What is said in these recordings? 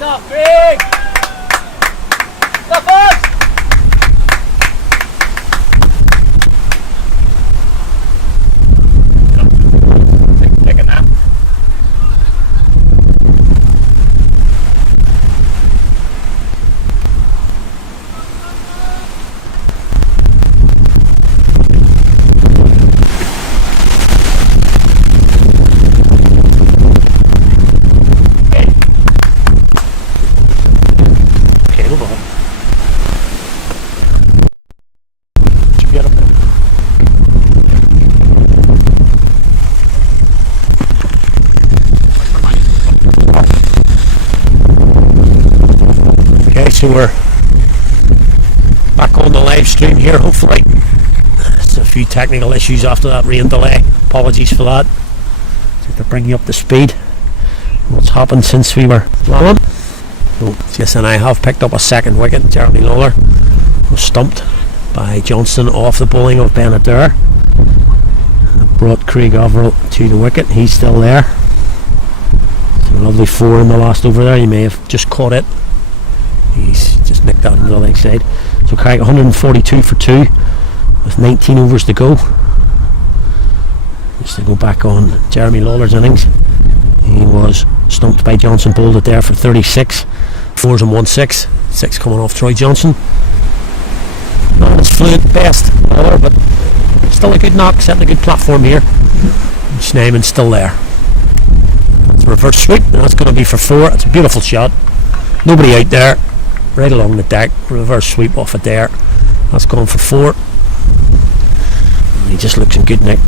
Stop, Greg! Stop us! Take a nap. So we're back on the live stream here, hopefully. There's a few technical issues after that rain delay. Apologies for that. Just to bring you up to speed. What's happened since we were on. So CSNI have picked up a second wicket. Jeremy Lawler was stumped by Johnston off the bowling of Benadryl. Brought Craig Averill to the wicket. He's still there. So a lovely 4 in the last over there. You may have just caught it. He's just nicked that into the leg side. So Carrick 142 for 2 with 19 overs to go. Just to go back on Jeremy Lawler's innings, he was stumped by Johnson, bowled it there for 36, 4s and 1-6, 6 coming off Troy Johnson. Not his fluent best bowler, but still a good knock, setting a good platform here. Schneeman's still there. It's a reverse sweep, and that's going to be for 4. It's a beautiful shot. Nobody out there. Right along the deck, reverse sweep off it there. That's gone for 4. And he just looks in good nick.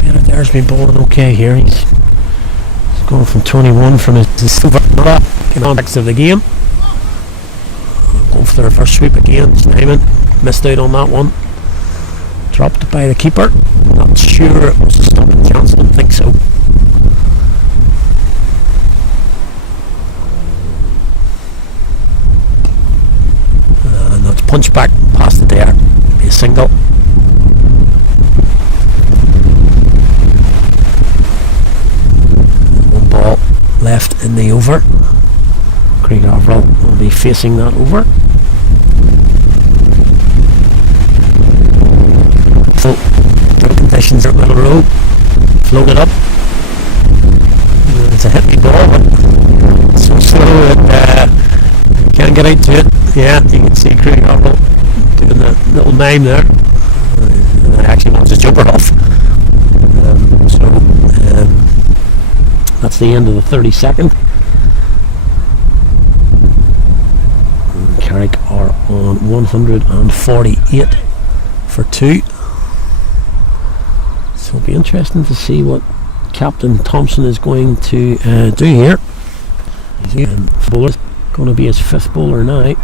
Benadryl's been bowling okay here. He's going from 21 from his silver context of the game. Going for the reverse sweep again. Schneeman missed out on that one. Dropped by the keeper. Not sure it was a stopping chance. I don't think so. And that's punched back past the there. Be a single. Left in the over. Craig Averill will be facing that over. So the conditions are at middle road. Floated up. It's a hit me ball, but it's so slow that can't get out to it. Yeah, you can see Craig Averill doing the little mime there. And I actually knocked his jumper off. That's the end of the 32nd. And Carrick are on 148 for 2. So it'll be interesting to see what Captain Thompson is going to do here. Bowler's going to be his 5th bowler now.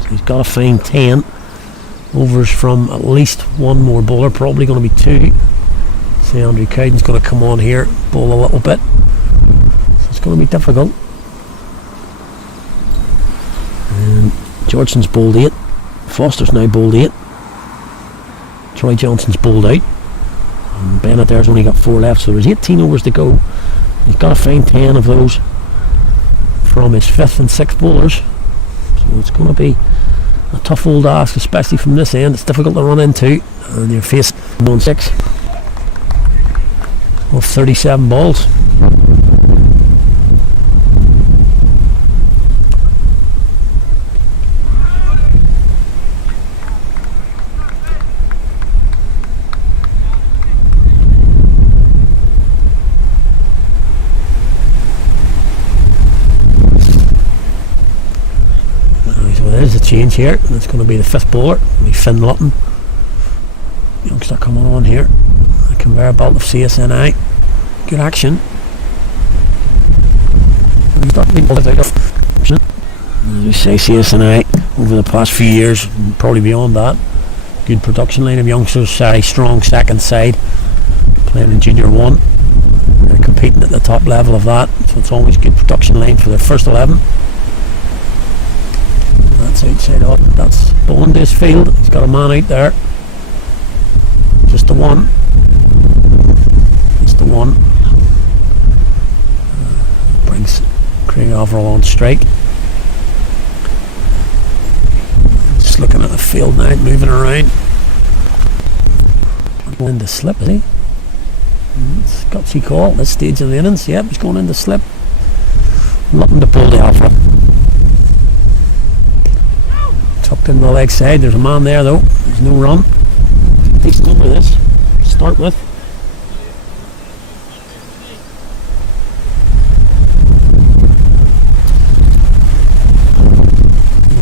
So he's got to find 10 overs from at least one more bowler, probably going to be 2. See, Andrew Cowden's going to come on here, bowl a little bit. It's going to be difficult. Georgeson's bowled 8. Foster's now bowled 8. Troy Johnson's bowled out. And Benadryl's only got 4 left, so there's 18 overs to go. He's got to find 10 of those from his 5th and 6th bowlers. So it's going to be a tough old ask, especially from this end. It's difficult to run into, and you're facing 1-6 of 37 balls. Change here, and it's going to be the 5th bowler. It'll be Finn Lutton, youngster coming on here. The conveyor belt of CSNI. Good action. As we say, CSNI over the past few years, and probably beyond that, good production line of youngsters. Strong second side, playing in Junior 1. They're competing at the top level of that, so it's always good production line for their first 11. That's outside up. That's bowling to his field. He's got a man out there. Just the one. Just the one. Brings Craig Overall on strike. Just looking at the field now, moving around. Going into slip, is he? It's a gutsy call at this stage of the innings. Yep, he's going into slip. Nothing to pull the Alpha. Tucked in the leg side. There's a man there though. There's no run. Decent over this. Start with.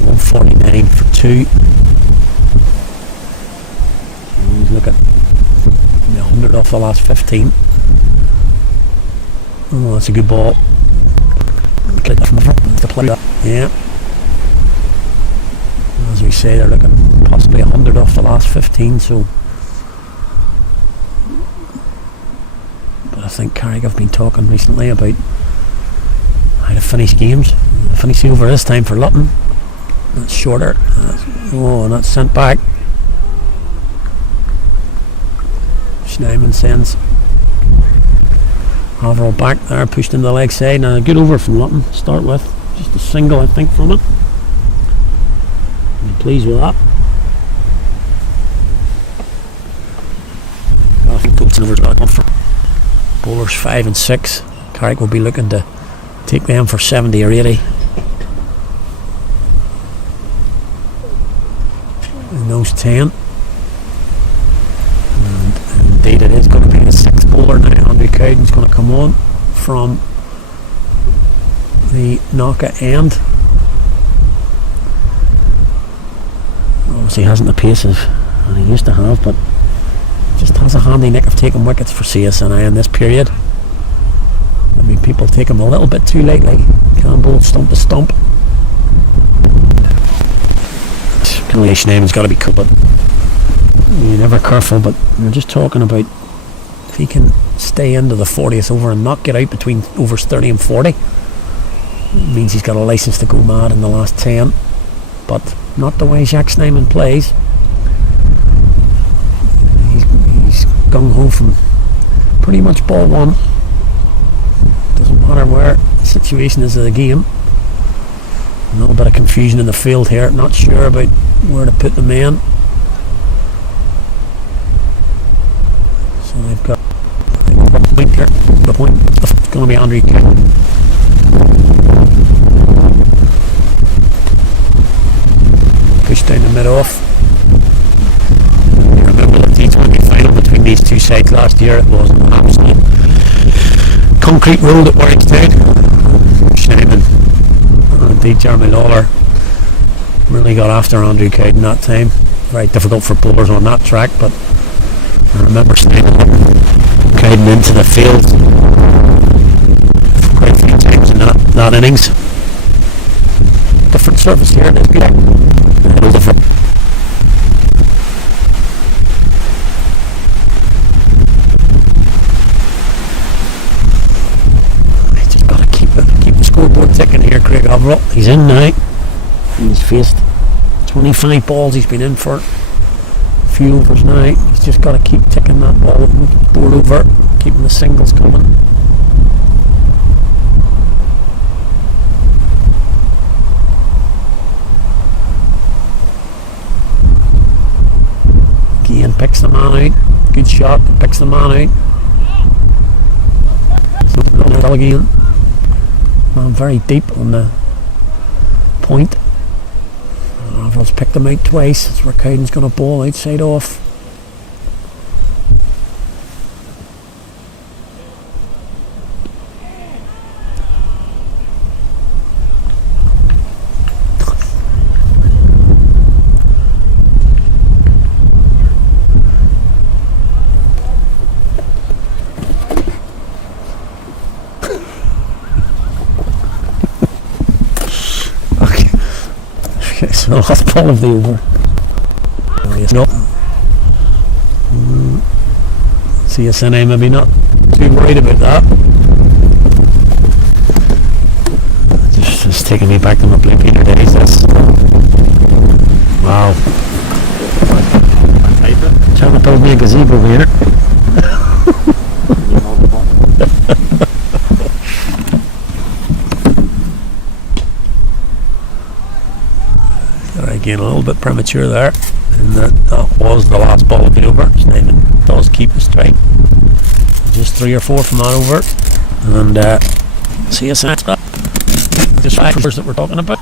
149 for 2. He's looking 100 off the last 15. Oh, that's a good ball. Yeah. As we say, they're looking possibly 100 off the last 15, so. But I think Carrick have been talking recently about how to finish games. Finishing over this time for Lutton. That's shorter. And that's sent back. Schneemann sends Overall back there, pushed into the leg side. Now a good over from Lutton to start with. Just a single, I think, from it. I'm pleased with that. I think Coaching over's got enough for bowlers 5 and 6. Carrick will be looking to take them for 70 or 80. And those 10. And indeed it is going to be the 6th bowler now. Andrew Cowden's going to come on from the knocker end. Obviously hasn't the pace as he used to have, but just has a handy nick of taking wickets for CSNI in this period. I mean, people take him a little bit too lightly. Can bowl stump to stump. Schneeman's got to be cool, but you're never careful. But we're just talking about if he can stay into the 40th over and not get out between overs 30 and 40, it means he's got a license to go mad in the last 10. But not the way Jacques Schneemann plays. He's gung-ho from pretty much ball one. Doesn't matter where the situation is of the game. A little bit of confusion in the field here. Not sure about where to put the man. So they've got a point here. The point is going to be Andrew Cowden. Pushed down the mid-off. You remember the T20 final between these two sides last year? It was an absolute concrete road at Warwickstown. Schneemann and indeed Jeremy Lawler really got after Andrew Cowden that time. Very difficult for bowlers on that track, but I remember Schneemann Cowden into the field quite a few times in that innings. Different surface here, it is good. Just got to keep the scoreboard ticking here, Craig Overall. He's in now. He's faced 25 balls. He's been in for a few overs now. He's just got to keep ticking that board over, keeping the singles coming. Picks the man out. Good shot. Picks the man out. So again. Man very deep on the point. Overall's picked him out twice. That's where Cowden's going to bowl outside off. So last ball of the over. CSNI maybe not too too worried about that. It's taking me back to my Blue Peter days. This. Wow. Trying to build me a gazebo here. Again, a little bit premature there, and that was the last ball of the over. Simon does keep the strike. Just 3 or 4 from that over, and CSNI the strikers that we're talking about.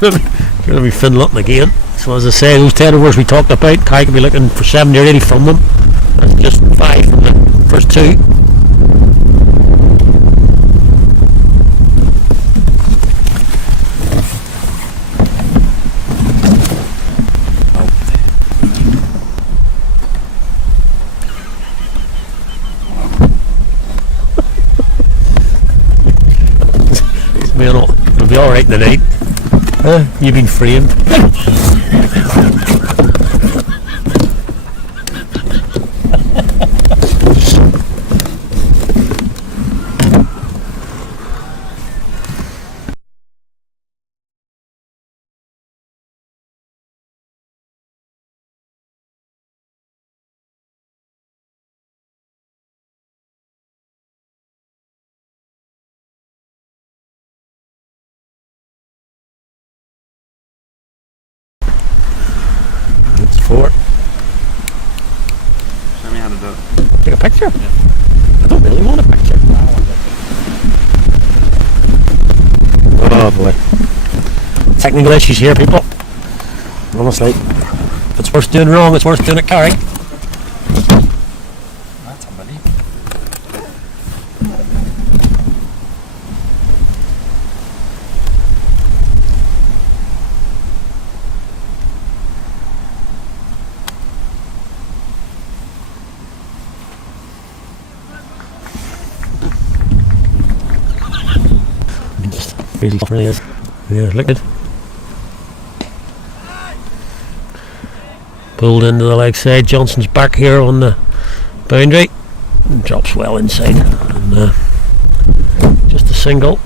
Going to be Finland again. So as I say, those 10 overs we talked about, Kai could be looking for 70 or 80 from them. That's just 5 from the first 2. It'll be alright tonight. You've been framed. It's 4. Show me how to do it. Take a picture? Yeah. I don't really want a picture. Oh boy. Technical issues here, people. Honestly. If it's worth doing wrong, it's worth doing it, Carrick. That's somebody. Really is. Yeah, look at it. Pulled into the leg side. Johnson's back here on the boundary. And drops well inside. And just a single.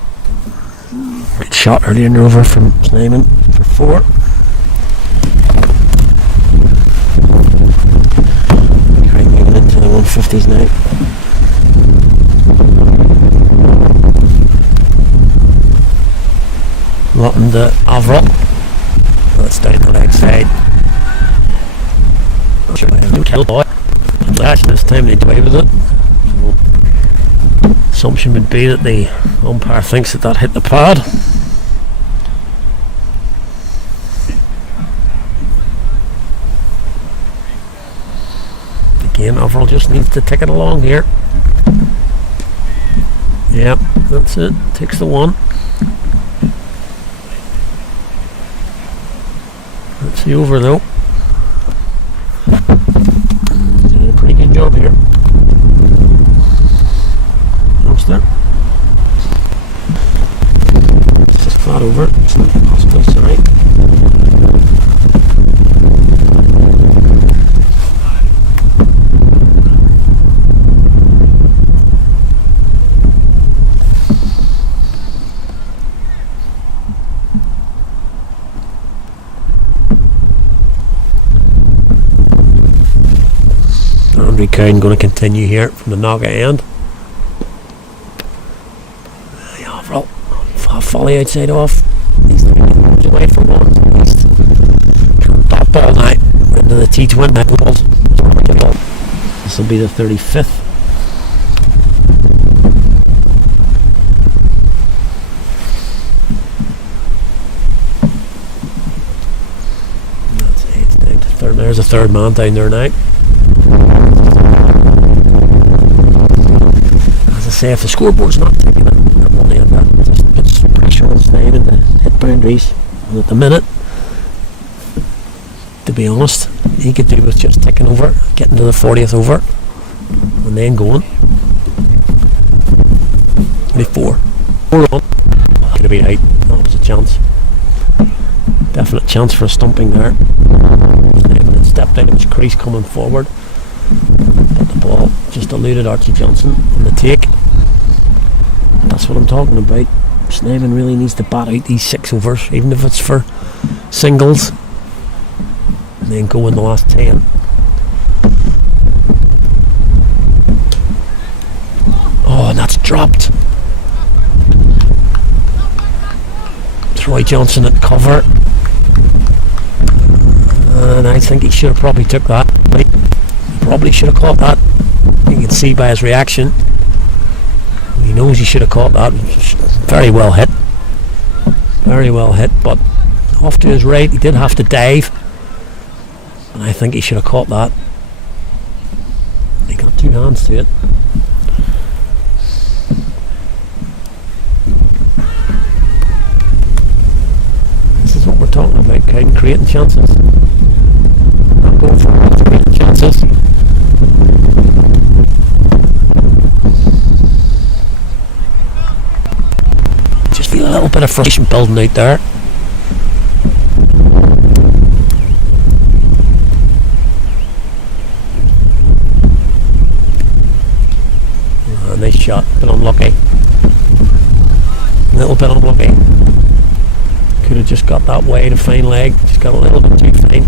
Great shot earlier in the over from Snyman for 4. Okay, moving into the 150s now. Lotting the Avril. That's down the leg side. No kill boy. Flash this time they away with it. So, assumption would be that the umpire thinks that hit the pad. Again, Avril just needs to tick it along here. Yep, that's it. Takes the 1. That's the over though. He's doing a pretty good job here. Almost there. It's just flat over. It's not possible, it's alright. Cowan going to continue here from the Naga end. Yeah, overall, volley outside off. He's away from one. That ball now into the T20 balls. This will be the 35th. That's 8 down to third. There's a third man down there now. Say if the scoreboard's not taking it, I'm only at that. Just puts pressure on Stein and the hit boundaries. And at the minute, to be honest, he could do with just ticking over, getting to the 40th over. and then going. Only 4 on. Could have been 8. That was a chance. Definite chance for a stumping there. It stepped out of his crease coming forward, but the ball just eluded Archie Johnson on the take. That's what I'm talking about. Snevin really needs to bat out these 6 overs, even if it's for singles, and then go in the last 10. Oh, and that's dropped. Troy Johnson at cover, and I think he should have probably took that. He probably should have caught that. You can see by his reaction, he knows he should have caught that. Very well hit, but off to his right. He did have to dive, and I think he should have caught that. He got 2 hands to it. This is what we're talking about, kind of creating chances. Not going for it, creating chances. Just feel a little bit of frustration building out there. Nice shot, but unlucky. A little bit unlucky. Could have just got that wide, a fine leg. Just got a little bit too fine.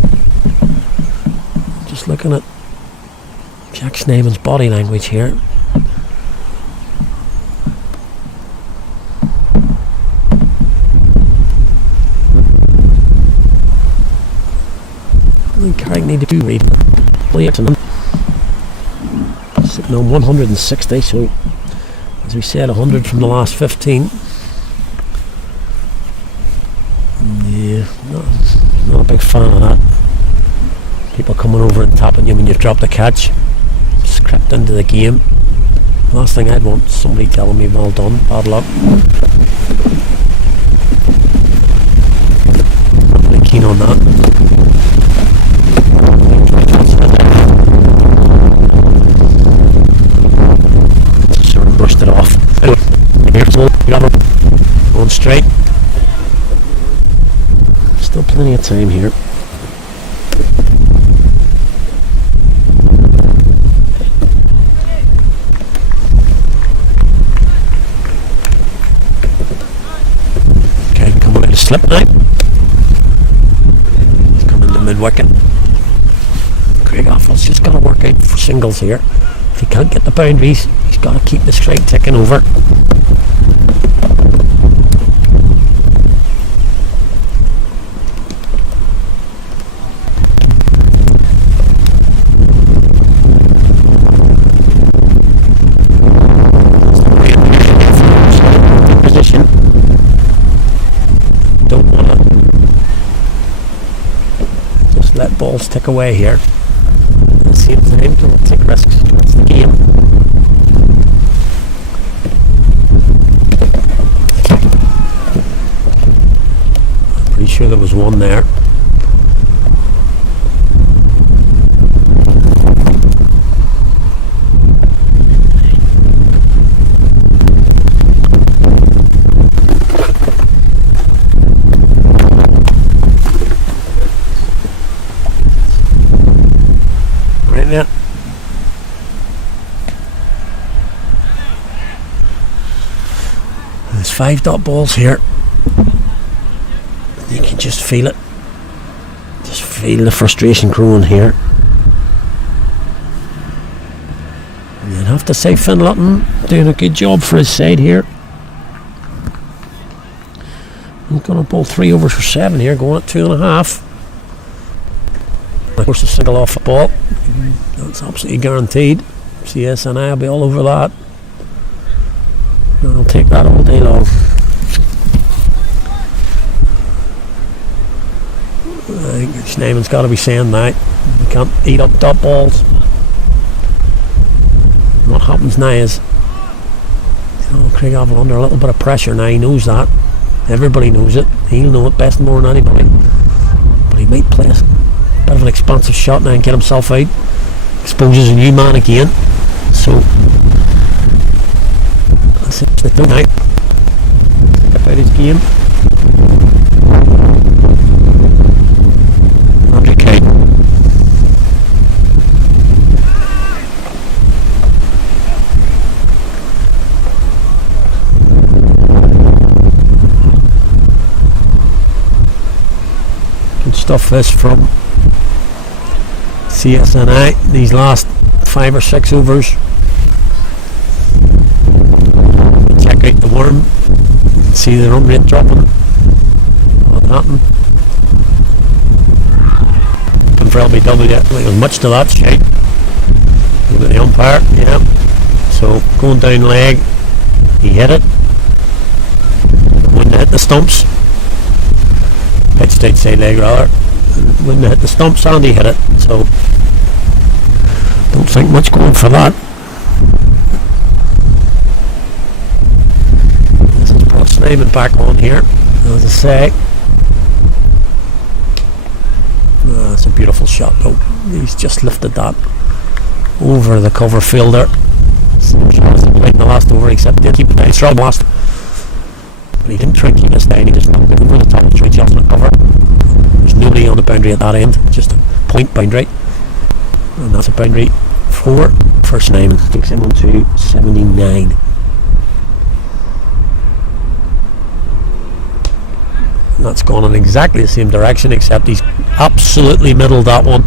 Just looking at Jack Snevin's body language here. I think Carrick need to do reading it. Sitting on 160, so as we said, 100 from the last 15. Yeah, not a big fan of that. People coming over and tapping you when you drop the catch. Just crept into the game. Last thing I'd want is somebody telling me well done, bad luck. Not really keen on that. Brushed it off. Here's going straight. Still plenty of time here. Okay, coming out of slip now. He's coming to mid wicket. Craig Offal's just got to work out for singles here. If he can't get the boundaries, he's got to keep the strike ticking over. Position. Don't want to just let balls tick away here. At the same time, don't take risks. That's the game. I'm pretty sure there was one there. Right there. There's 5 dot balls here. You can just feel it. Just feel the frustration growing here. And you'd have to say Finn Lutton doing a good job for his side here. He's going to bowl 3 overs for 7 here, going at 2.5. Of course, a single off the ball. That's absolutely guaranteed. CSNI will be all over that. I'll take that all day long. I think Schneeman's got to be saying that. You can't eat up dot balls. What happens now is, Craig Offal under a little bit of pressure now. He knows that. Everybody knows it. He'll know it best more than anybody. But he might play a bit of an expansive shot now and get himself out. Exposes a new man again. So that's it for tonight. Think about his game. Okay. Good stuff this from CSNI, these last 5 or 6 overs. Check out the worm, see the run rate dropping. What happened? And for LBW, I think there's much to that shite. Look at the umpire, yeah. So going down leg, he hit it. Wouldn't hit the stumps. Pitched outside leg rather. Wouldn't hit the stumps and he hit it. So don't think much going for that. This is brought Snyman back on here, as I say. That's a beautiful shot though. He's just lifted that over the cover fielder. Same shot as he played in the last over, except he did keep it down strong last. But he didn't try and keep this down, he just knocked it over the top and tried just on cover. There's nobody on the boundary at that end, just a point boundary. And that's a boundary for Snyman. Takes him on to 79. And that's gone in exactly the same direction, except he's absolutely middled that one.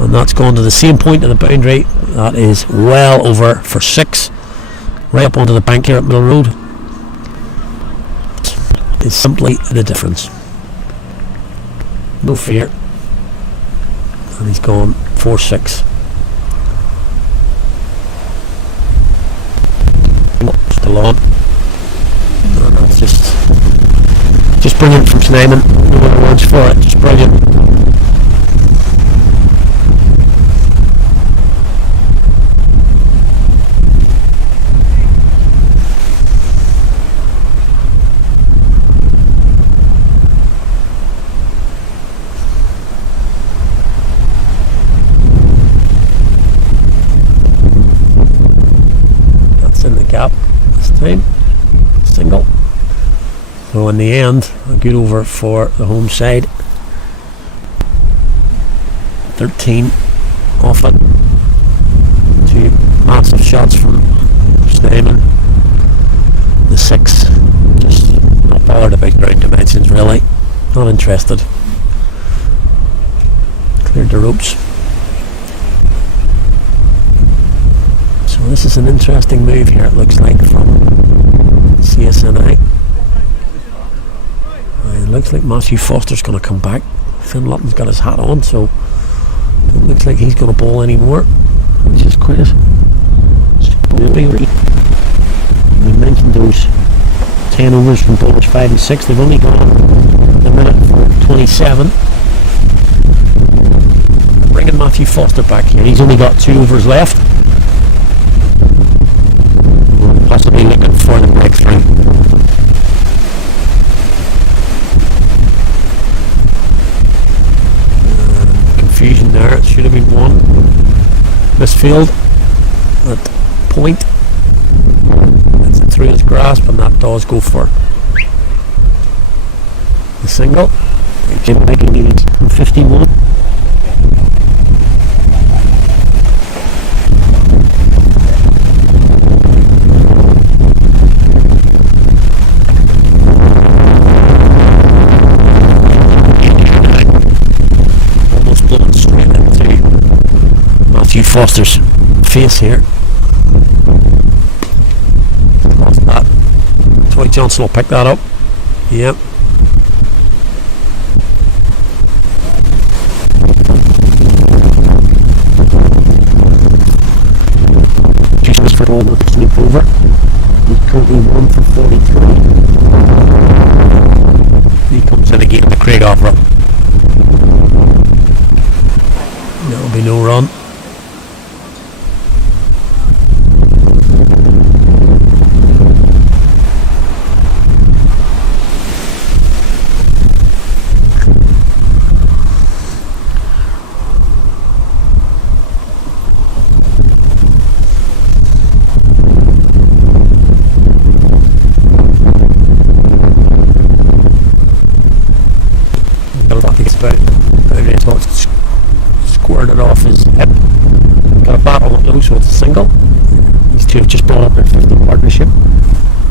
And that's gone to the same point of the boundary. That is well over for 6. Right up onto the bank here at Middle Road. Is simply the difference. No fear. And he's gone 4-6. Still on. And that's just brilliant from Snyman. No other words for it. Just brilliant. In the gap this time, single. So in the end, a good over for the home side. 13 off it. 2 massive shots from Snyman. The 6 just not bothered about ground dimensions really. Not interested. Cleared the ropes. So this is an interesting move here, it looks like, from CSNI. It looks like Matthew Foster's going to come back. Finn Lutton's got his hat on, so it looks like he's going to bowl anymore, which is quiet. We mentioned those 10 overs from bowlers 5 and 6. They've only gone a minute for 27. Bringing Matthew Foster back here. He's only got 2 overs left. Possibly looking for the breakthrough. Confusion there, it should have been 1. Misfield at point. That's it through his grasp, and that does go for the single. Jim Becky needs 51. Foster's face here. Lost that. Troy Johnson will pick that up. Yep. Just for all the sleep over. He's currently 1 for 43. He comes in again with Craig Opera. There'll be no run. battle at low, so it's a single. These two have just brought up their 50 partnership.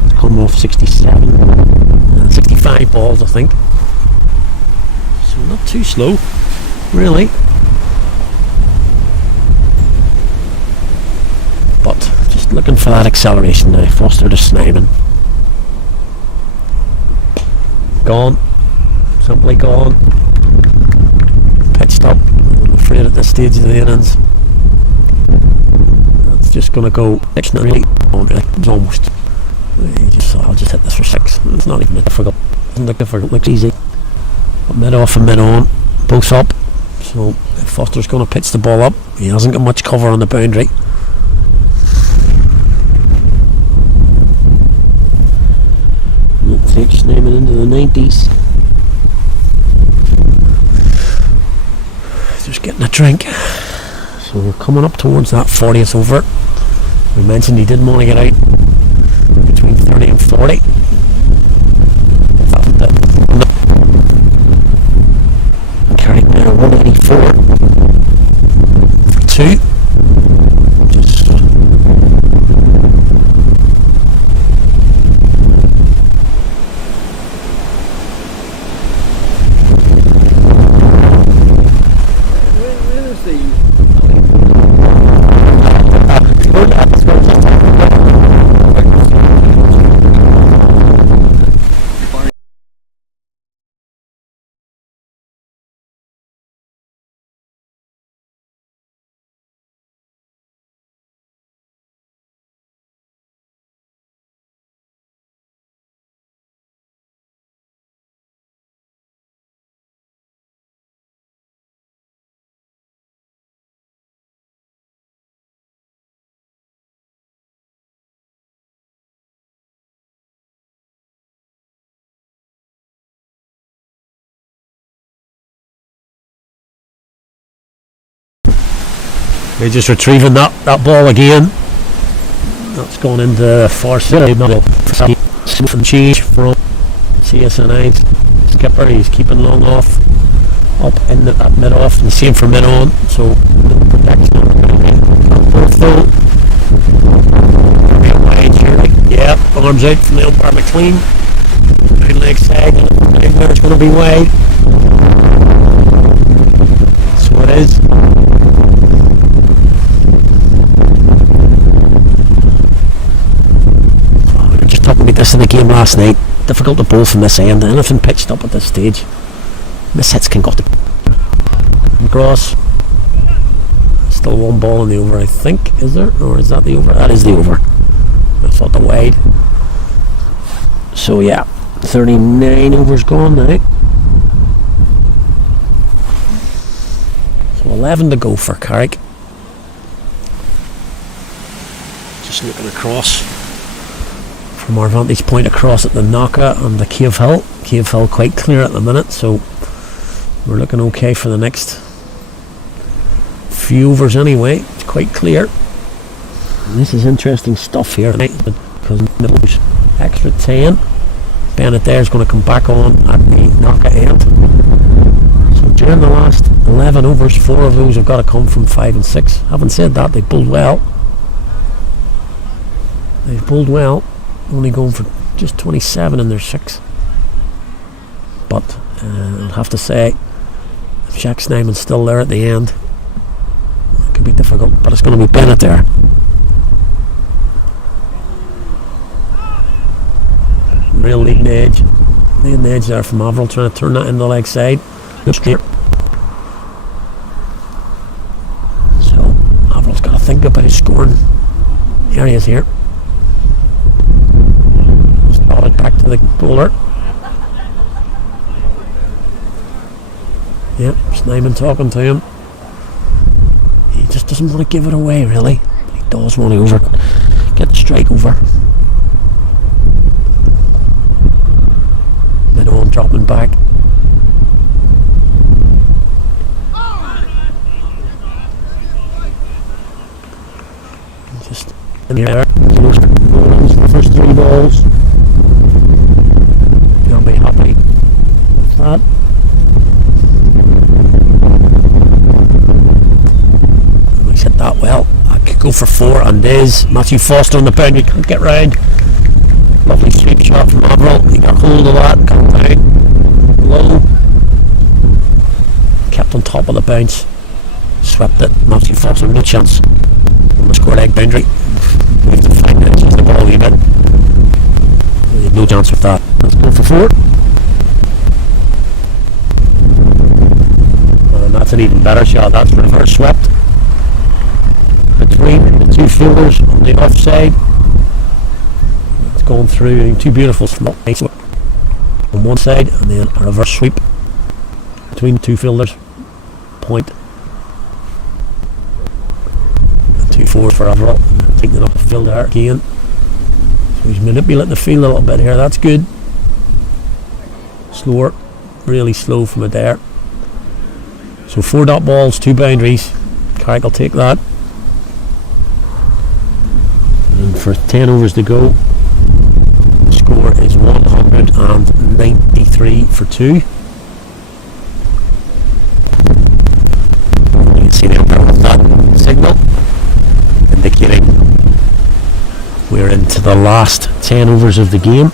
It's come off 67, 65 balls, I think. So not too slow, really. But just looking for that acceleration now. Foster to Snyman. Gone. Simply gone. Pitched up. I'm afraid at this stage of the innings that's just going to go. It's not really on, really. It's almost. I'll just hit this for 6. It's not even difficult. It doesn't look difficult. It looks easy. But mid off and mid on. Both up. So if Foster's going to pitch the ball up, he hasn't got much cover on the boundary. Takes Snyman into the 90s. Just getting a drink. So we're coming up towards that 40th over. We mentioned he didn't want to get out between 30 and 40. Carrick now 184 for 2. They're just retrieving that ball again. That's gone into far side. Smooth and change from CSNI's skipper. He's keeping long off, up in that mid off, and the same for mid on. So no protection on the both though. Real wide here. Yeah, arms out from the umpire McLean. Down leg side, and there it's going to be wide. So it is. Talking about this in the game last night. Difficult to bowl from this end. Anything pitched up at this stage. Miss hits can go to across. Still one ball in the over, I think. Is there? Or is that the over? That is the over. I thought the wide. So yeah, 39 overs gone now. So 11 to go for Carrick. Just looking across from our vantage point across at the Knocka and the Cave Hill. Cave Hill quite clear at the minute, so we're looking okay for the next few overs anyway. It's quite clear. And this is interesting stuff here tonight because middle's extra 10. Bennett there is going to come back on at the Knocka end. So during the last 11 overs, 4 of those have got to come from 5 and 6. Having said that, they've bowled well. They've bowled well. Only going for just 27 in their 6. But I'll have to say, if Jack Snyman's still there at the end, it could be difficult, but it's going to be Bennett there. Real leading edge. Leading edge there from Avril, trying to turn that into the leg side. Looks clear. So Avril's got to think about his scoring areas here. It back to the bowler. Yep, Snyman talking to him. He just doesn't want to give it away, really. He does want to get the strike over. Then on dropping back. Just in the air. The first 3 balls. You'll be happy with that. He's hit that well. go for 4, and there's Matthew Foster on the boundary, can't get round. Lovely sweep shot from Averill, he got hold of that, got down low, kept on top of the bounce, swept it. Matthew Foster, no chance on the square leg boundary. We have to find out, the ball a wee bit. We have no chance with that. Let's go for 4. And that's an even better shot. That's reverse swept between the 2 fielders on the offside. It's going through 2 beautiful slots on one side, and then a reverse sweep between the 2 fielders. Point. 2-4 for Averill. Taking it up the field there again. So he's manipulating the field a little bit here. That's good. Slower. Really slow from it there. So 4 dot balls, 2 boundaries. Carrick will take that. And for 10 overs to go, the score is 193 for 2. You can see the umpire with that signal, indicating we're into the last 10 overs of the game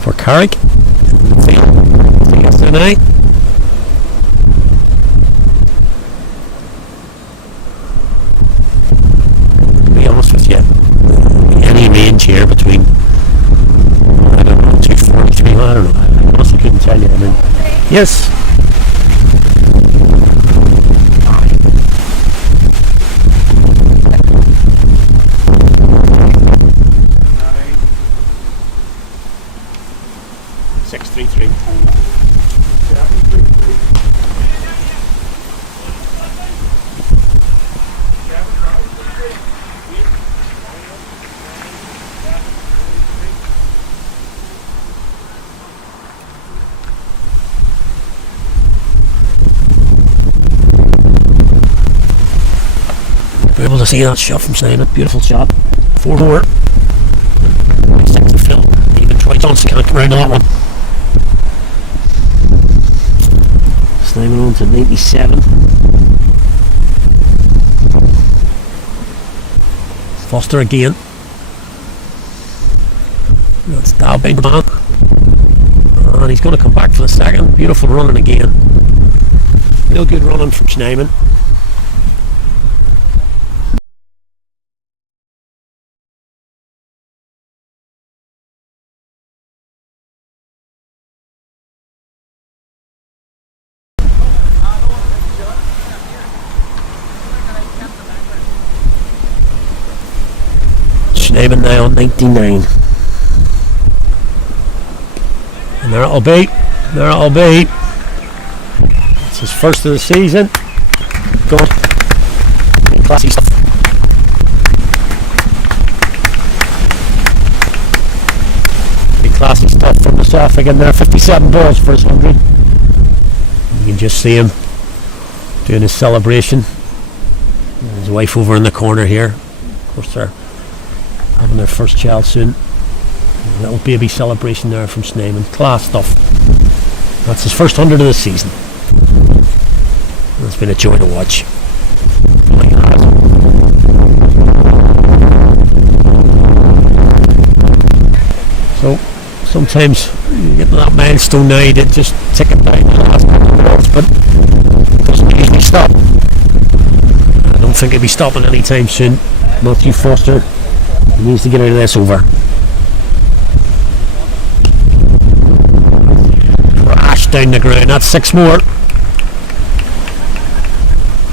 for Carrick. CSNI. To be honest with you, any range here between, I don't know, 243, I don't know, I honestly couldn't tell you. I mean, yes. We're able to see that shot from Simon. Beautiful shot. 4-4. 6 to fill. Even Troy Johnson can't come around to that one. Simon on to 97. Foster again. That's Dalby man. And he's going to come back for the second. Beautiful running again. Real good running from Schneeman. Schneeman now on 99. And there it'll be. There it'll be. It's his first of the season. Go on. Classy stuff. Big classy stuff from the South again there. 57 balls for his 100. You can just see him doing his celebration. His wife over in the corner here. Of course, they're having their first child soon. Little baby celebration there from Schneeman. Class stuff. That's his first 100 of the season. It's been a joy to watch. So sometimes you get to that milestone now, you did just tick it down the last couple of balls, but it doesn't usually stop. I don't think it'll be stopping anytime soon. Matthew Foster needs to get out of this over. Crash down the ground. That's 6 more.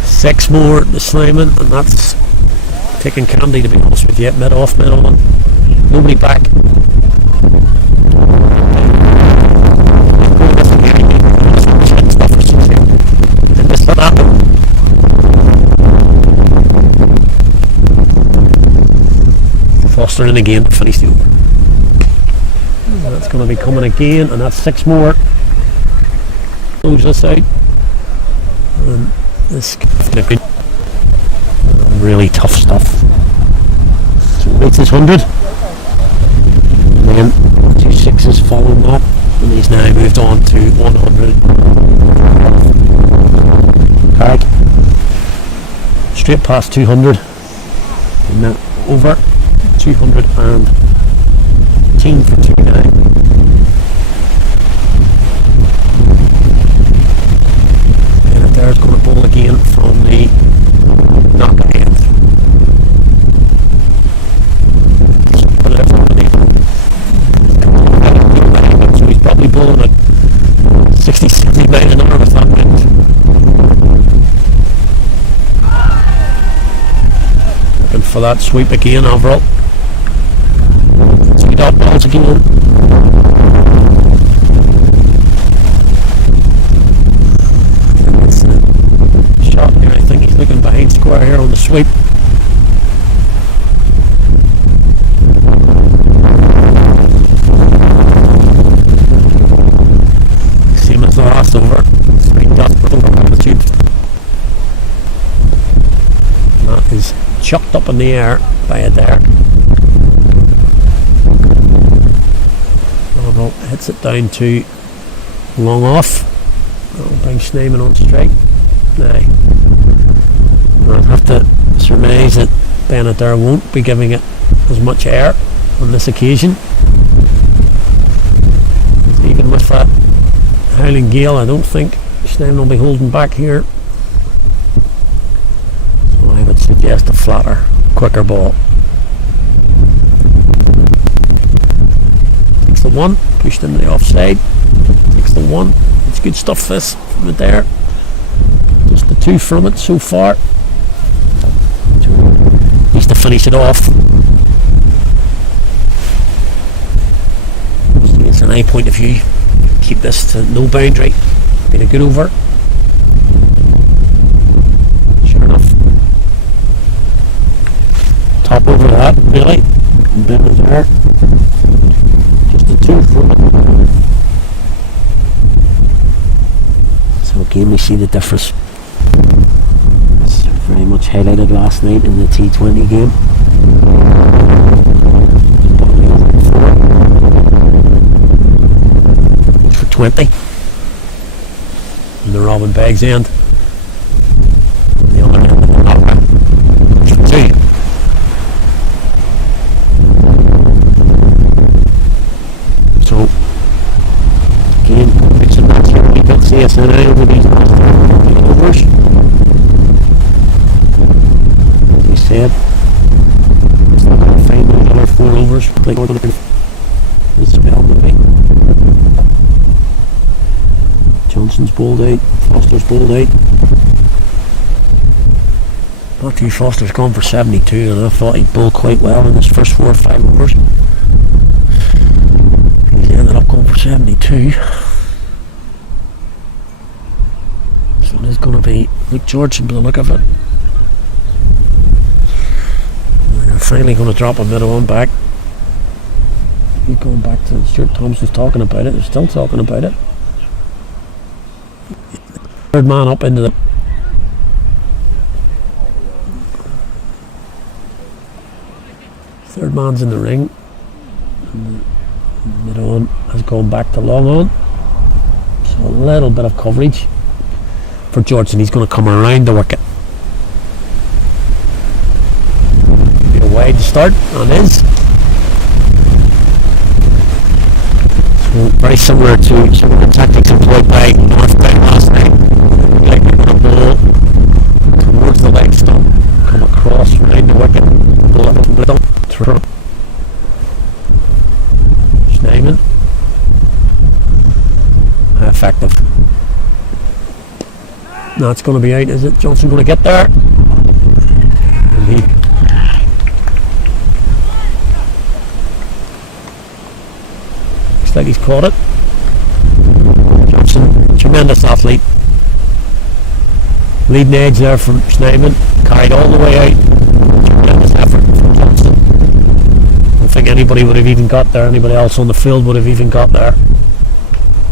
6 more to Simon, and that's taking candy, to be honest with you. Mid off, mid on. Nobody back. Foster in again to finish the over. That's going to be coming again, and that's 6 more. Close this out. And this really tough stuff. So it's his 100. And then 2 6s following that, and he's now moved on to 100. Carrick straight past 200, and then over 218 for 2.9. And there's going to bowl again from the knockout end. So he's probably bowling at 60, 70 miles an hour with that wind. Looking for that sweep again, overall. Sweet out balls again. It's the shot there. I think he's looking behind square here on the sweep. Same as the last over. Straight dot over on the tube. That is chucked up in the air by a dare. Bravo hits it down to long off. That'll bring Schneemann on strike. Aye. I'll have to surmise that Benatar won't be giving it as much air on this occasion. Even with that howling gale, I don't think Schneemann will be holding back here. So I would suggest a flatter, quicker ball. Takes the one, pushed into the offside. Takes the one. It's good stuff this from it there. Just the two from it so far. Needs to finish it off. CSNI point of view, keep this to no boundary. Been a good over. Sure enough. Top over that, really. Bit of there. Just the two from it. So again we see the difference. It's very much highlighted last night in the T20 game. For 20. And the Robin Beggs end. And the other end of the knockout. For 2. So again, fixing that here. We got CSNI over these last overs. As we said, it's not going to find another 4 overs. Like we're going to this spell maybe. Johnson's bowled out, Foster's bowled out. Matthew Foster's gone for 72, and I thought he'd bowl quite well in his first 4 or 5 overs. He's ended up going for 72. So it is going to be Luke George by the look of it. They're finally going to drop a middle one back. He's going back to Stuart Thompson's talking about it. They're still talking about it. Third man up into the third man's in the ring. And the middle one has gone back to long on. So a little bit of coverage for George, and he's going to come around the wicket. Be a wide start, and is. So very similar to some of the tactics employed by Northbound last night. Like we're going to bowl towards the leg stump, come across round the wicket, bowl up from the middle, through. Schneemann. Effective. Now it's going to be out, is it? Johnson going to get there? And he looks like he's caught it. Johnson, tremendous athlete. Leading edge there from Schneemann, carried all the way out. Tremendous effort from Johnson. I don't think anybody would have even got there, anybody else on the field would have even got there.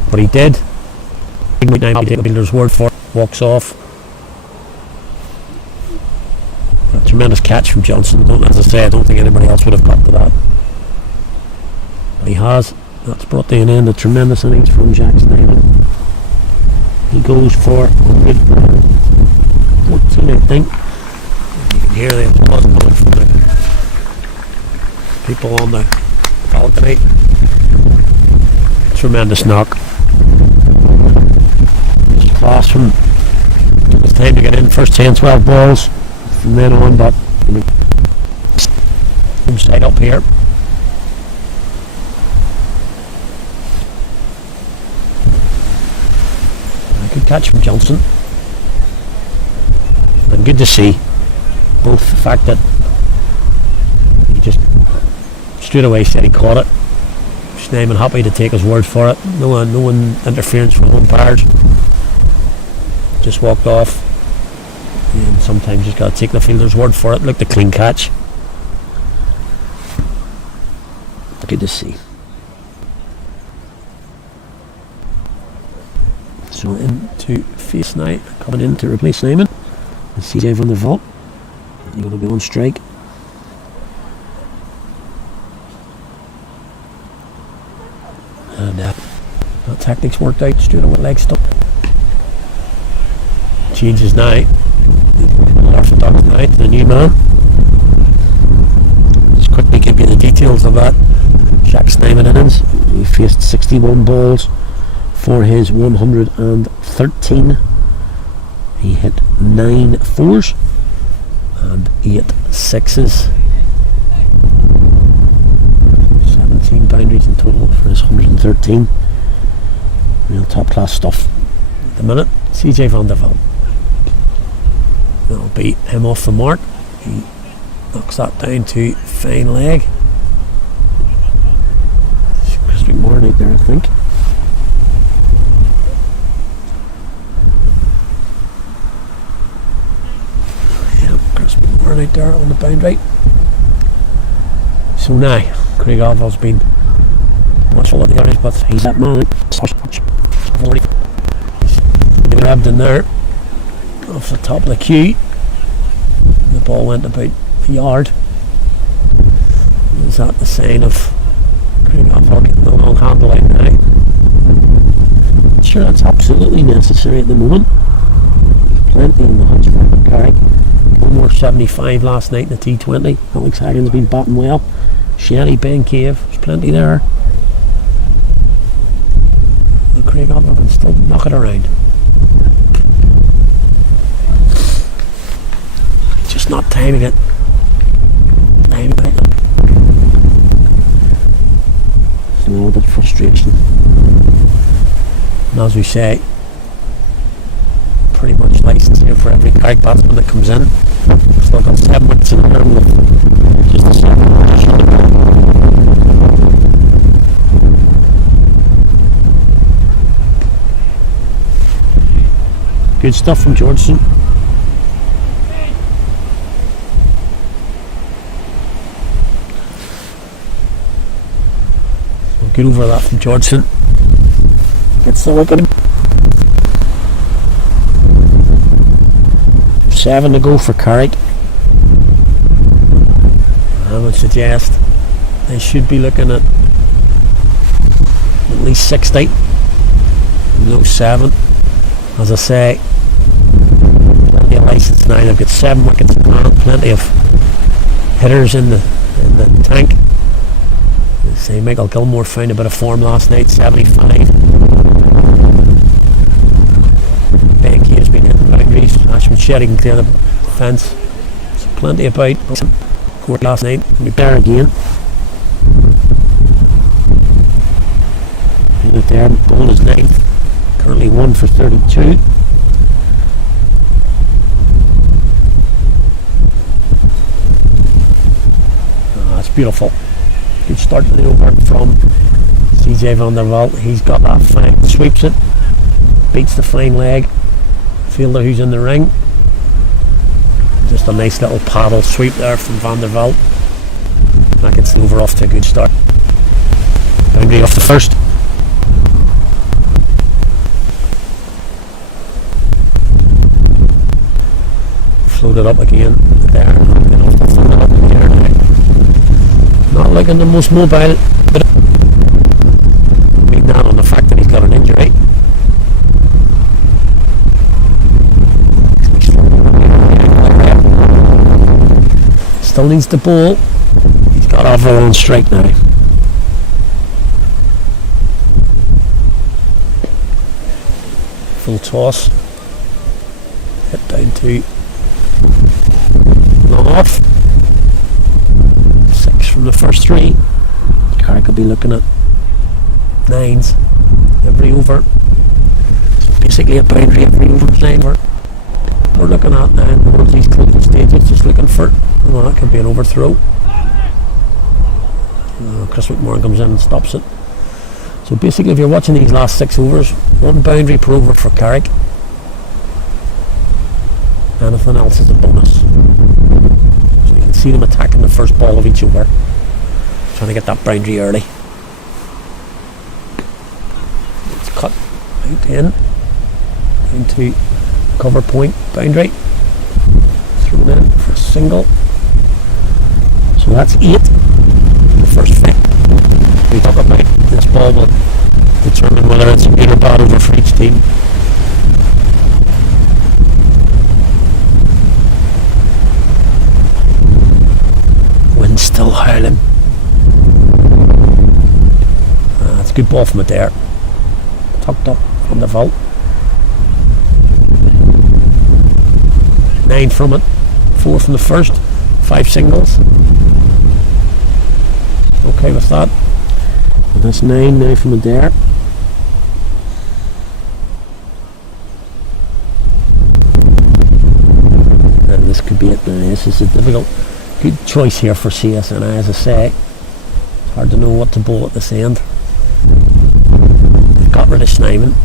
But he did. I'll take the builder's word for it. Walks off. A tremendous catch from Johnson. As I say, I don't think anybody else would have got to that. But he has. That's brought to an end a tremendous innings from Jack Schneemann. He goes for 114, I think. hear the applause coming from the people on the balcony. Tremendous knock. It's class from it's time to get in first 10-12 balls from then on, but side up here. A good catch from Johnson. And good to see both the fact that he just straight away said he caught it. Schneeman happy to take his word for it. No one interference from umpires. Just walked off. And sometimes you just got to take the fielder's word for it. Looked a clean catch. Good to see. So into CSNI coming in to replace Simon. And CJ van der Vault. He's going to be on strike. And that tactics worked out straight away, leg stop. Changes now. Orthodox now to the new man. Just quickly give you the details of that. Jack Snyman innings. He faced 61 balls for his 113. He hit 9 fours and 8 sixes. 17 boundaries in total for his 113. Real top class stuff. At the minute, CJ van der Vault. That'll beat him off the mark. He knocks that down to fine leg. Chris McMorrin out there, I think. Yeah, Chris McMorrin out there on the boundary. So now, Craig Alval's been watchful of the others, but he's that man. He's grabbed in there off the top of the queue. The ball went about a yard. Is that the sign of Craig Alval getting the long handle out now? I'm sure that's absolutely necessary at the moment. Plenty in the hutch for Carrick. One more 75 last night in the T20. Alex Hagen's been batting well. Shelly, Ben Cave, there's plenty there. And Craig Alval can still knock it around. Just not timing it. Timing it. It's a little bit of frustration. And as we say, pretty much licensed here for every Carrick batsman that comes in. Still got 7 wickets in there with just a 7 Good stuff from Georgeson. Good over that from Georgeson. Gets the wicket. 7 to go for Carrick. I would suggest they should be looking at least 60. No 7. As I say, plenty of license now. They've got 7 wickets in hand, plenty of hitters in the tank. Say Michael Gilmore found a bit of form last night, 75. Becky has been hitting boundaries. Ashman Shetty can clear the fence. There's plenty about. Court last night. We'll be there again. Look there, ball is 9th. Currently 1 for 32. Oh, that's beautiful. Good start to the over from CJ van der Vault. He's got that fine, sweeps it, beats the fine leg fielder who's in the ring. Just a nice little paddle sweep there from van der Vault. That gets the over off to a good start. Boundary off the first. Floated up again there. Not looking the most mobile, but being down on the fact that he's got an injury. Still needs the ball. He's got Avril on strike now. Full toss. Hit down to long off. 6 from the first 3. Carrick could be looking at 9s every over. So basically a boundary every over 9 we're looking at now in one of these closing stages, just looking for, well, that could be an overthrow. Chris McMorran comes in and stops it. So basically, if you're watching these last 6 overs, 1 boundary per over for Carrick. Anything else is a bonus. So you can see them attacking the first ball of each over, trying to get that boundary early. It's cut out into cover point boundary, thrown in for a single. So that's 8. The first thing we talk about, this ball will determine whether it's a good or bad over for each team. Wind's still howling. That's a good ball from Adair, tucked up on the vault. 9 from it, 4 from the first, 5 singles. Okay with that. And that's 9 now from Adair. And this could be it now. This is a difficult, good choice here for CSNI, as I say. It's hard to know what to bowl at this end. They've got rid of Snyman.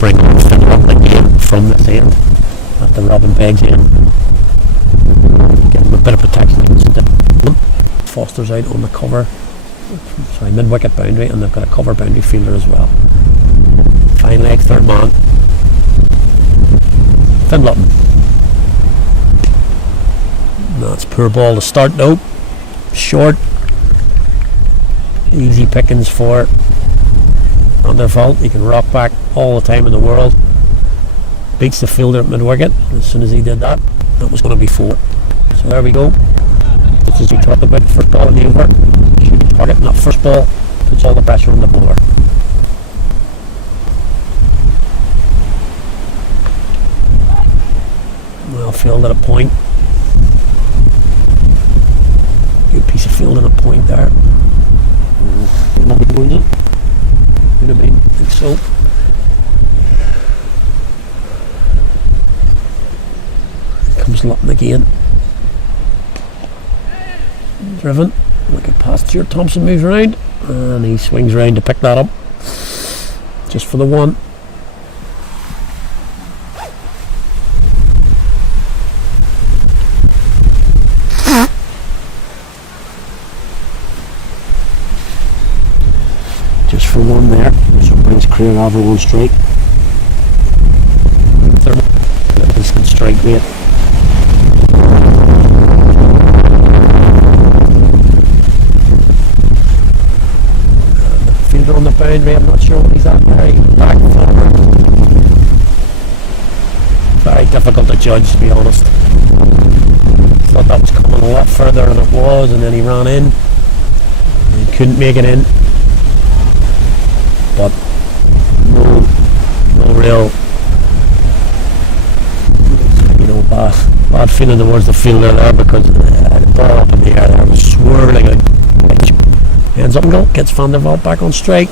Bring on Finland again from this end at the Robin Beggs end. Give him a bit of protection against it. Foster's out on the cover, sorry, mid-wicket boundary, and they've got a cover boundary fielder as well. Fine leg, third man. Finland. That's poor ball to start though. Short. Easy pickings for Undervault. He can rock back all the time in the world. Beats the fielder at mid-wicket. As soon as he did that, that was going to be 4. So there we go. Just as we talked about, first ball in the over. Shoot the target, and that first ball puts all the pressure on the bowler. Well fielded at a point. Good piece of fielding at a point there. Could have been, I think so. Comes Lutton again. Driven. Like a pass to your Thompson, moves around and he swings around to pick that up. Just for the 1. Just for 1 there. So it brings Clear Avril on strike. Third instant strike rate. And the fielder on the boundary, I'm not sure what he's at there. He's back forward. Very difficult to judge, to be honest. Thought that was coming a lot further than it was, and then he ran in. And he couldn't make it in. But no real, bad feeling towards the fielder there, because the ball up in the air there was swirling out. Ends up and goal, gets Van der Vault back on strike,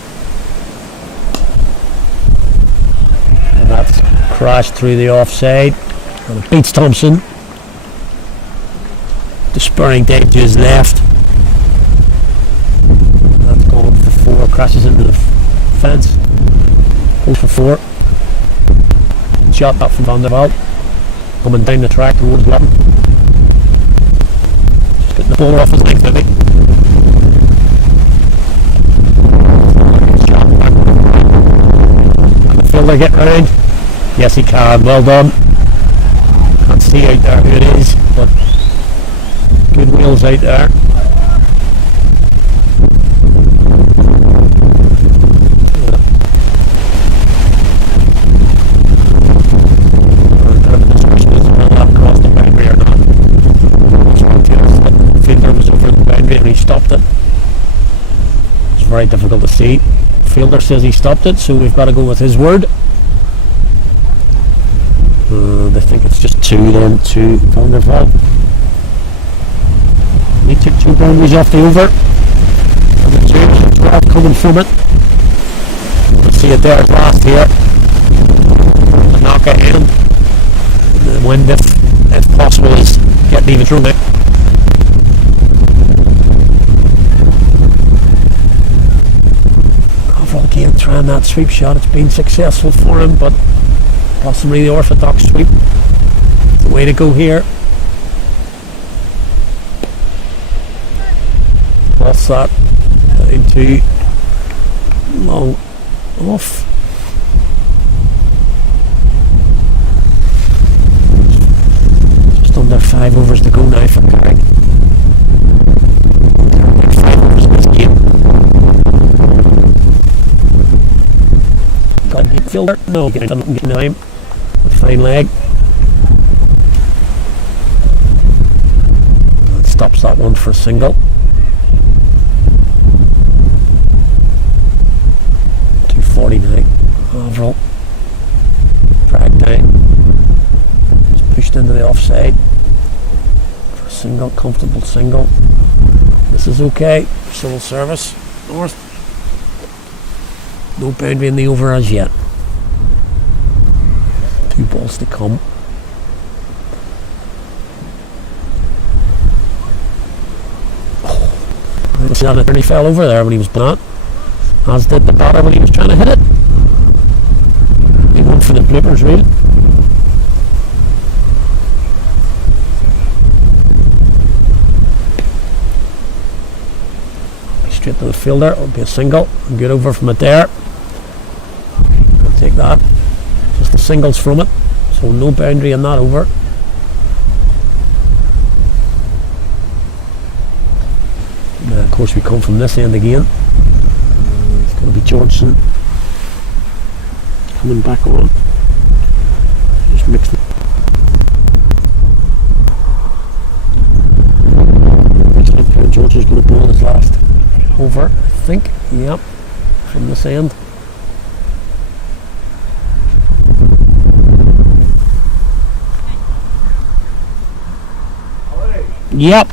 and that's crashed through the offside, and it beats Thompson. The spurring Dave to his left. That's going for 4, crashes into the fence, goes for 4. Shot back from Van der Vault, coming down the track towards Lutton. Just getting the ball off his legs, maybe. Can the fielder get round? Yes, he can. Well done. Can't see out there who it is, but good wheels out there. Across the boundary or not. The fielder was over the boundary and he stopped it. It's very difficult to see. The fielder says he stopped it, so we've got to go with his word. They think it's just two then, two Vanderbilt. He took two boundaries off the over. And the 12 coming from it. We'll see it there at last here. The knock ahead. The wind, if possible, is getting even through now. Overall again, trying that sweep shot. It's been successful for him, but possibly the orthodox sweep. The way to go here. Lost that. Down to long off. Just under 5 overs to go now for Carrick. 5 overs in this game. Got a deep fielder. No, he doesn't get time. A fine leg. That stops that one for a single. 249 overall. Drag down. Just pushed into the offside for a single, comfortable single. This is okay. Civil service. North. No boundary in the over as yet. 2 balls to come. I see that it nearly fell over there when he was playing it. As did the batter when he was trying to hit it. He went for the bloopers reel. Straight to the fielder. It'll be a single. And get over from it there. I'll take that. Just the singles from it. So no boundary in that over. And of course we come from this end again. It's going to be Georgeson coming back on. Just mix them. George is going to bowl his last over, I think. Yep, from this end. Yep.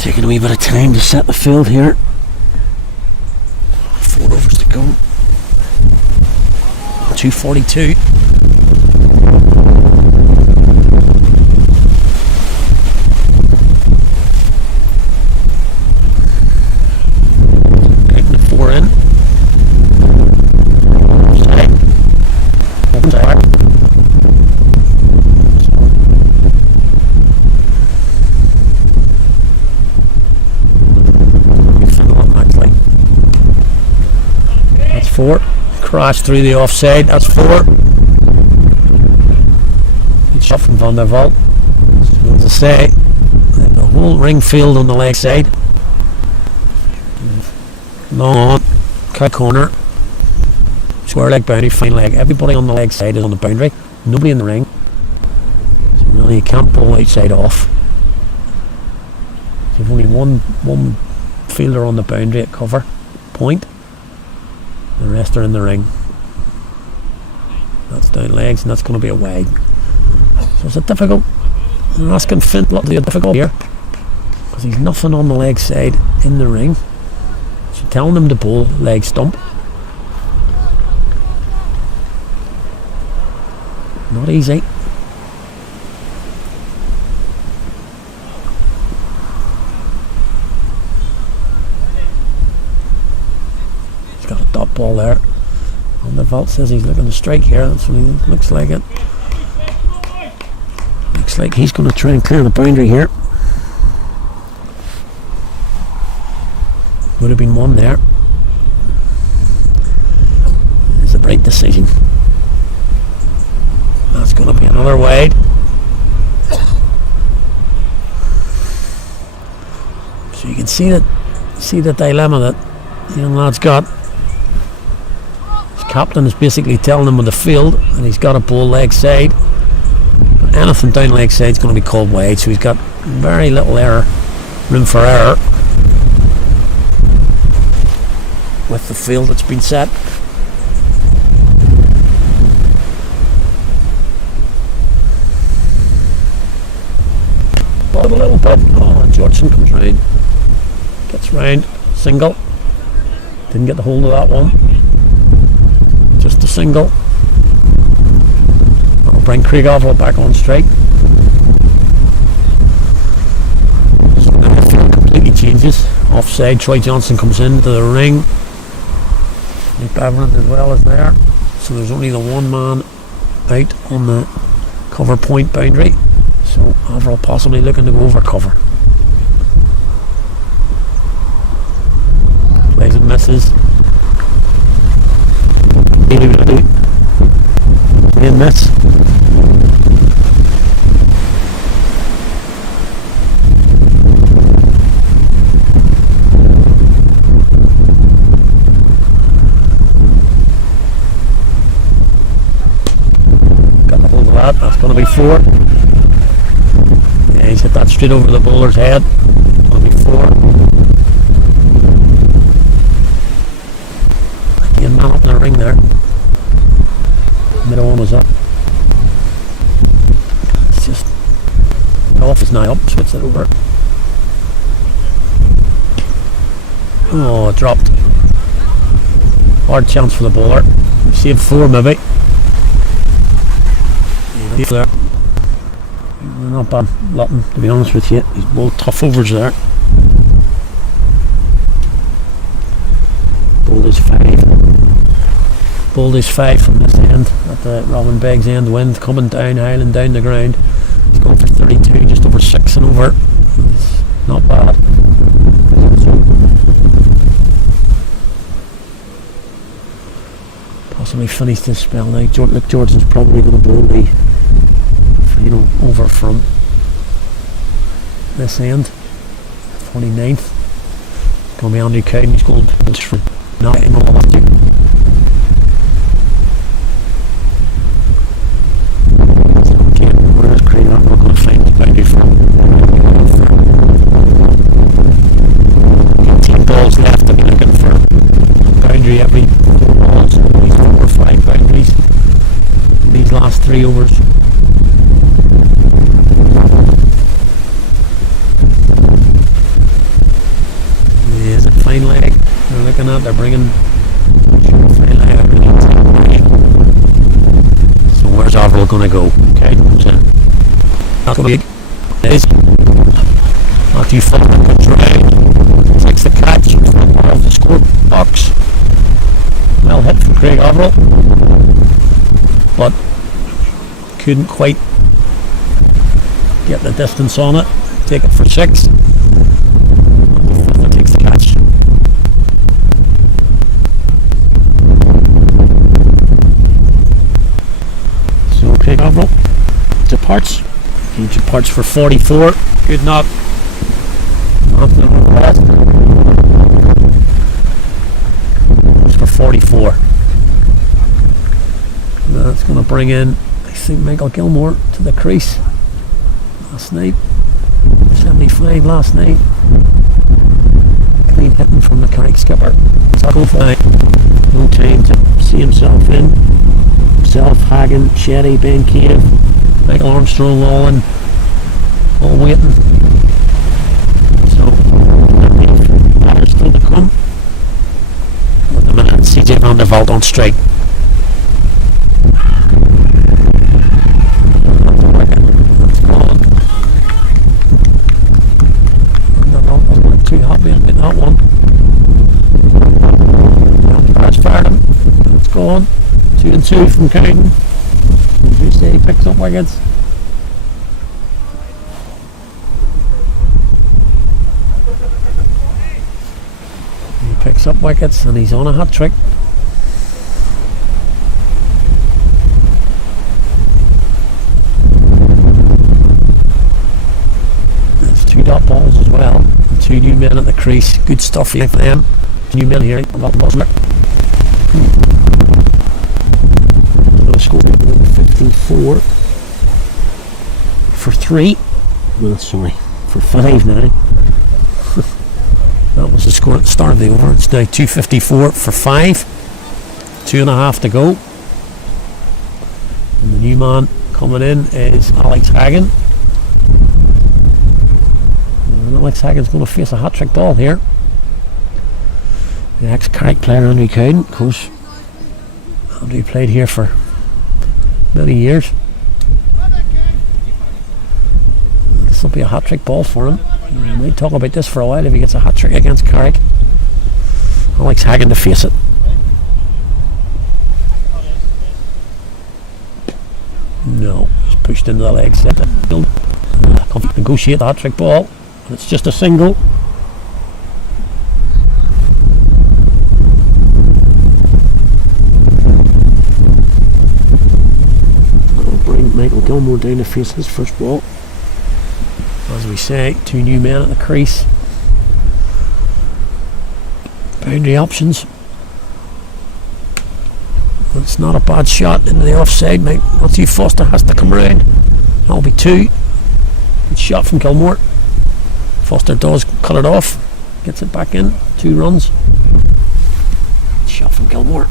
Taking a wee bit of time to set the field here. 4 overs to go. 242. Taking the 4 in. That's 4. Crash through the offside. That's 4. Good shot from Van der Vault. As I say, the whole ring field on the leg side. Long on. Cut corner. Square leg boundary, fine leg. Everybody on the leg side is on the boundary. Nobody in the ring. So really you can't pull outside off. You've only one fielder on the boundary at cover point. The rest are in the ring. That's down legs and that's going to be a wide. So it's a difficult. I'm asking Finn a lot to be difficult here because he's nothing on the leg side in the ring. So telling him to bowl leg stump. Not easy. He's got a dot ball there. And the vault says he's looking to strike here. That's what he looks like it. Looks like he's going to try and clear the boundary here. Would have been one there. It's a right decision. That's going to be another wide. So you can see the dilemma that the young lad's got. His captain is basically telling him with the field and he's got a ball leg side. But anything down leg side is going to be called wide, so he's got very little room for error with the field that's been set. A little bit. Oh, and Georgeson comes round, gets round, single. Didn't get the hold of that one. Just a single. That'll bring Craig Averill back on strike. So now the field completely changes. Offside, Troy Johnson comes into the ring. Nick Beveland as well is there. So there's only the one man out on the cover point boundary. So Averill possibly looking to go over cover. Plays and misses. Really will do. Play and miss. Got the hold of that. That's going to be 4. He's hit that straight over the bowler's head. Only 4. Again, man up in the ring there. Middle one was up. It's just off is now up. Switch it over. Oh, it dropped. Hard chance for the bowler. Saved 4 maybe. There. Not bad Lutton, to be honest with you. He's both tough overs there. Bowled is 5. Bowled is 5 from this end at the Robin Beggs end. Wind coming down, howling down the ground. He's going for 32, just over 6 and over. It's not bad. Possibly finish this spell now. Luke Georgeson's probably going to bowl the over from this end. 49th. Going to be Andrew Cowden. He's going to for nothing on the left. Okay, where's Craig? I'm not going to find the boundary from. 18 balls left. I'm looking for a boundary every 4 balls. These 4 or 5 boundaries. These last 3 overs. Fine leg they're looking at, they're bringing fine leg, so where's Averill going to go? Okay, comes in. That's big. It is. Not too far, comes round, takes the catch in front of the score box. Well hit from Craig Averill, but couldn't quite get the distance on it. Take it for 6. Takes the catch. Craig Averill departs. He departs for 44. Good knock. Off the west. It's for 44. That's going to bring in, I think, Michael Gilmore to the crease. Last night, 75 last night. Clean hitting from the Carrick skipper. Tackle 5. No time to see himself in. Himself, Hagen, Shetty, Ben Cave, Michael Armstrong all waiting. So batters still to come. At the minute, CJ van der Vault on strike. 2 from Cowden. As we say, he picks up wickets. He picks up wickets and he's on a hat trick. There's 2 dot balls as well. 2 new men at the crease. Good stuff for them. New men here. Score 54 for 3. Well, sorry, for 5 now. That was the score at the start of the over. It's now 254 for 5. 2.5 to go. And the new man coming in is Alex Hagan. And Alex Hagan's going to face a hat-trick ball here. The ex-Carrick player Andrew Cowden. Of course, Andrew played here for many years. This will be a hat-trick ball for him. We might talk about this for a while if he gets a hat-trick against Carrick. Alex Hagan to face it. No, he's pushed into the legs. Negotiate the hat-trick ball. And it's just a single. Michael Gilmore down to face his first ball. As we say, 2 new men at the crease. Boundary options. It's not a bad shot into the offside. Matthew Foster has to come round. That'll be 2. Good shot from Gilmore. Foster does cut it off. Gets it back in. 2 runs. Good shot from Gilmore.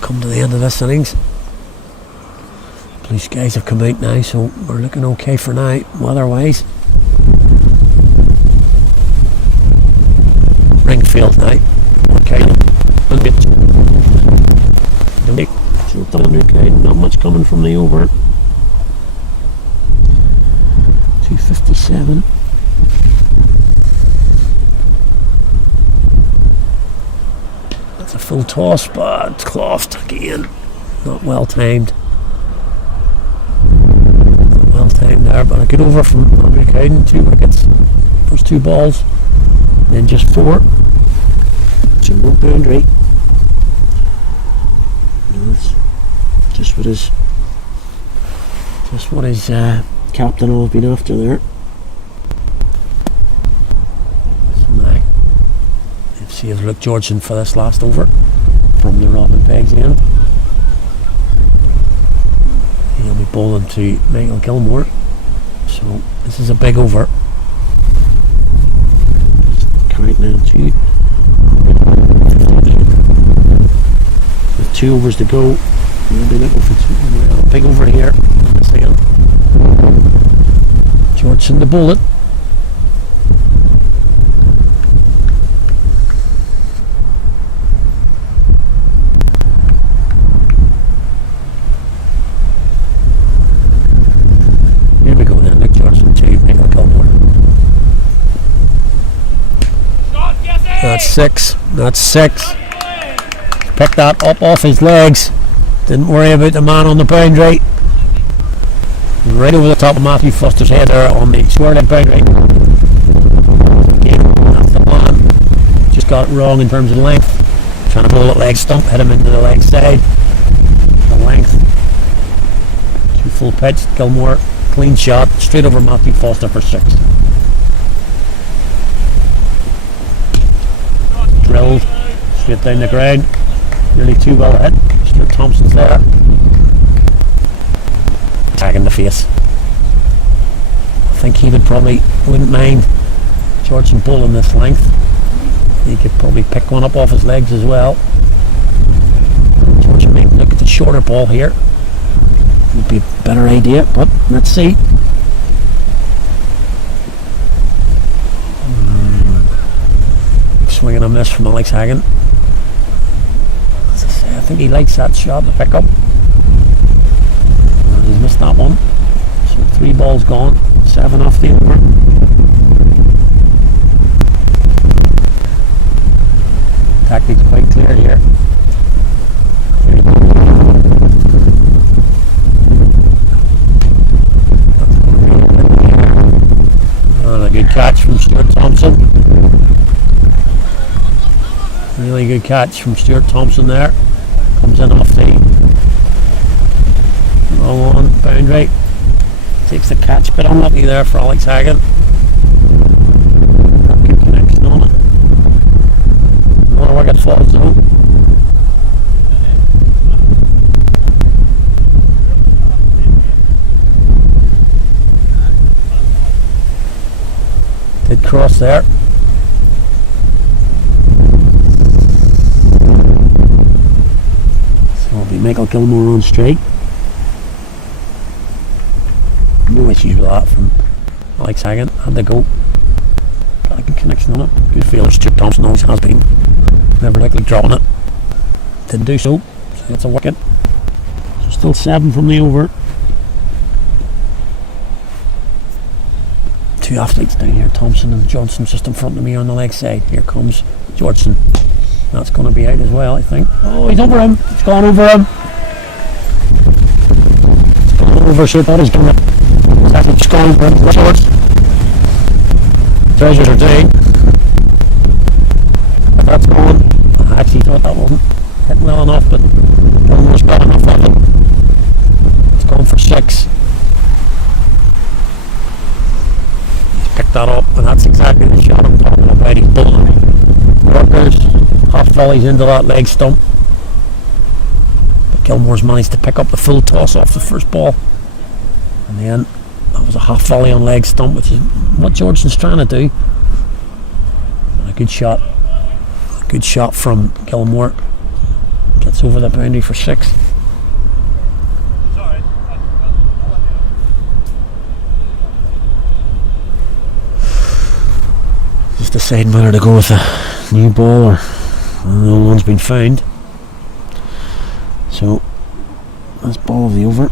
Come to the end of this innings. Blue skies have come out now, so we're looking okay for now, weather-wise. Ringfield now. Okay. Not much coming from the over. 257. A full toss, but clothed again. Not well timed. Not well timed there, but a good over from Andrew Cowden. 2 wickets. First 2 balls, then just 4. So no boundary. That's just what his captain will have been after there. Here's Luke Georgeson for this last over from the Robin Pegs end. He'll be bowling to Michael Gilmore. So this is a big over. Carrick now 2. With 2 overs to go. We'll be looking for a big over here. Georgeson to bowl it. That's 6. Picked that up off his legs. Didn't worry about the man on the boundary. Right over the top of Matthew Foster's head there on the square leg boundary. Again, that's the man. Just got it wrong in terms of length. Trying to bowl at leg stump, hit him into the leg side. The length. 2 full pitch. Gilmore, clean shot, straight over Matthew Foster for 6. Drilled straight down the ground, nearly 2 well hit. Stuart Thompson's there, tagging the face. I think he wouldn't mind Georgeson bowling this length. He could probably pick one up off his legs as well. Georgeson may look at the shorter ball here. Would be a better idea, but let's see. Swing and a miss from Alex Hagan. As I say, I think he likes that shot to pick up. And he's missed that one. So 3 balls gone, 7 off the over. Tactics quite clear here. And a good catch from Stuart Thompson. Really good catch from Stuart Thompson there. Comes in off the wrong one, boundary. Takes the catch, but unlucky there for Alex Haggett. Not good connection on it. Another wicket falls though. Did cross there. So it'll be Michael Gilmore on strike. No issues with that from Alex Haggett. Had to go. Got a good connection on it. Good fielder. Stuart Thompson always has been. Never likely dropping it. Didn't do so. So that's a wicket. So still 7 from the over. Two athletes down here, Thompson and Johnson, just in front of me on the leg side. Here comes Georgeson. That's going to be out as well, I think. Oh, he's over him. It's gone over him. It's gone over, so I thought he's going to. It's actually just gone over him. Shorts. Treasures are doing. But that's gone. I actually thought that wasn't hitting well enough, but almost got enough of it. It's gone for 6. Picked that up, and that's exactly the shot I'm talking about. He's bowling workers, half volleys into that leg stump, but Gilmore's managed to pick up the full toss off the first ball, and then that was a half volley on leg stump, which is what Georgeson's trying to do. And a good shot from Gilmore, gets over the boundary for 6. Deciding whether to go with a new ball or the old one's been found. So that's ball of the over.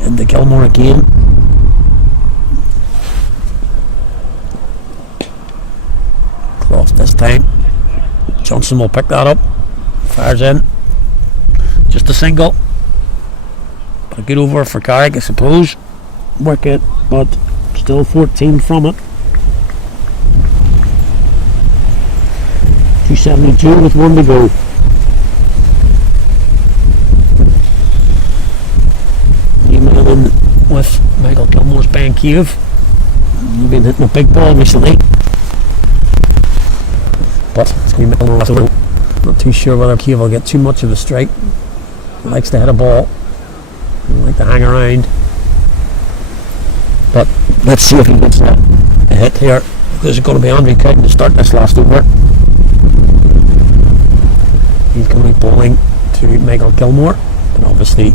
And the Gilmore again. Close this time. Johnson will pick that up. Fires in. Just a single. But a good over for Carrick, I suppose. Work it, but still 14 from it. 272 with 1 to go. New man in with Michael Gilmore's Ben Cave. You've been hitting a big ball recently, but it's going to be Michael Gilmore. Not too sure whether Cave will get too much of the strike. He likes to hit a ball. He likes to hang around. But let's see if he gets a hit here. There's going to be Andrew Cowden to start this last over. He's going to be bowling to Michael Gilmore, but obviously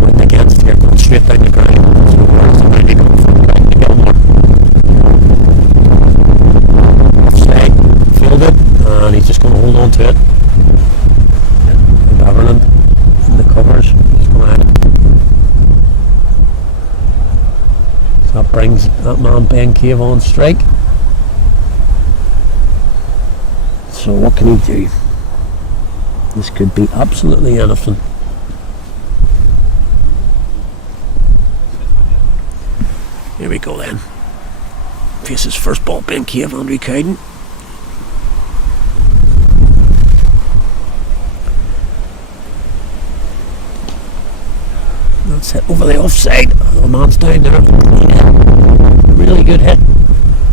wind against here, going straight down the ground. So where's the ground going from Cowden to Gilmore? Offside, fielded, and he's just going to hold on to it. Beverland in the covers, he's going to so that brings that man Ben Cave on strike. So what can he do? This could be absolutely anything. Here we go then. Faces first ball, Ben Cave, Andrew Cowden. That's hit over the offside. The man's down there. Really good hit.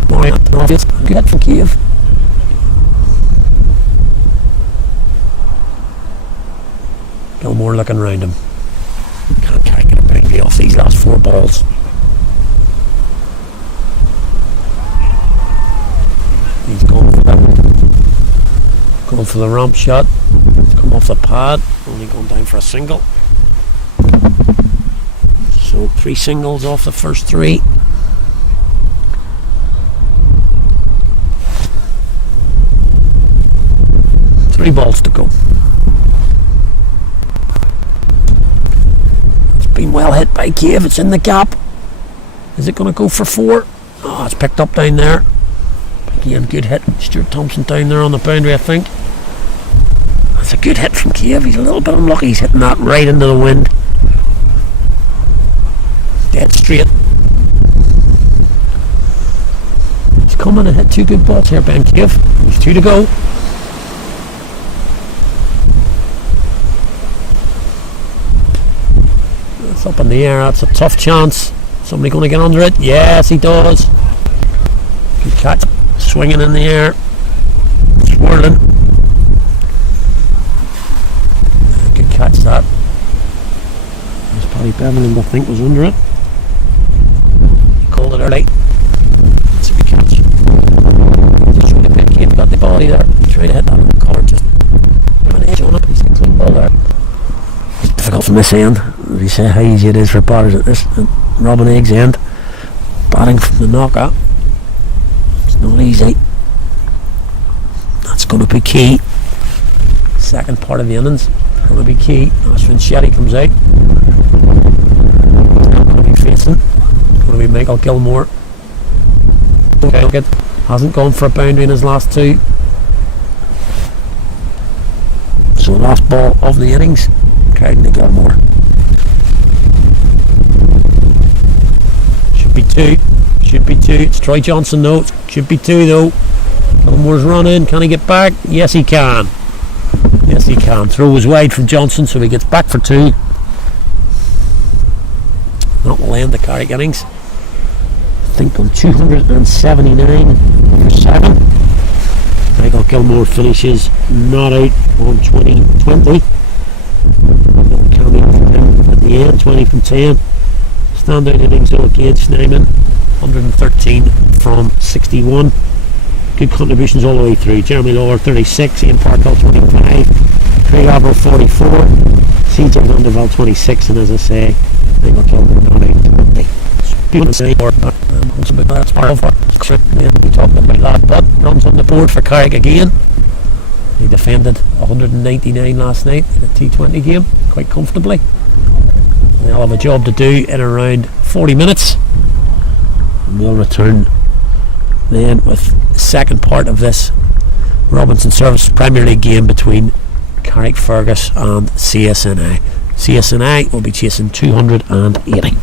Good hit from Cave. Gilmore looking round him. Can't get a boundary off these last 4 balls. He's going for the ramp shot. He's come off the pad, only going down for a single. So 3 singles off the first 3. Three balls to go. Been well hit by Cave, it's in the gap. Is it going to go for 4? Oh, it's picked up down there. Again, good hit. Stuart Thompson down there on the boundary, I think. That's a good hit from Cave. He's a little bit unlucky. He's hitting that right into the wind. Dead straight. He's coming and hit 2 good balls here, Ben Cave. There's 2 to go. It's up in the air. That's a tough chance. Somebody going to get under it? Yes, he does. Good catch. Swinging in the air. Swirling. Good catch that. There's Paddy Bevan, I think, was under it. He called it early. That's a good catch. Just trying to pick him. Got the ball there. Trying to hit that on the corner. Just give an edge on it. He's a clean ball there. It's difficult from this end. We say how easy it is for batters at this Robin Egg's end. Batting from the knockout. It's not easy. That's going to be key. Second part of the innings going to be key. Ashwin Shetty comes out. He's not going to be facing. It's going to be Michael Gilmore. Okay. Hasn't gone for a boundary in his last 2. So last ball of the innings, carried to Gilmore. Should be 2. Should be 2. It's Troy Johnson though. Should be 2 though. Gilmore's running. Can he get back? Yes, he can. Yes, he can. Throw was wide from Johnson, so he gets back for 2. That will end the Carrick innings. I think on 279 for 7. Michael Gilmore finishes not out on 20-20. Coming from him at the end, 20 from 10. Standout innings though again, Snyman, 113 from 61. Good contributions all the way through. Jeremy Lawler 36, Ian Parkhill 25, Craig Abel 44, CJ Vandervelde 26, and as I say, Michael Gilmore not out 20. People say we talked about that, but runs on the board for Carrick again. He defended 199 last night in a T20 game quite comfortably. They'll have a job to do in around 40 minutes. And we'll return then with the second part of this Robinson Services Premier League game between Carrickfergus and CSNI. CSNI will be chasing 280.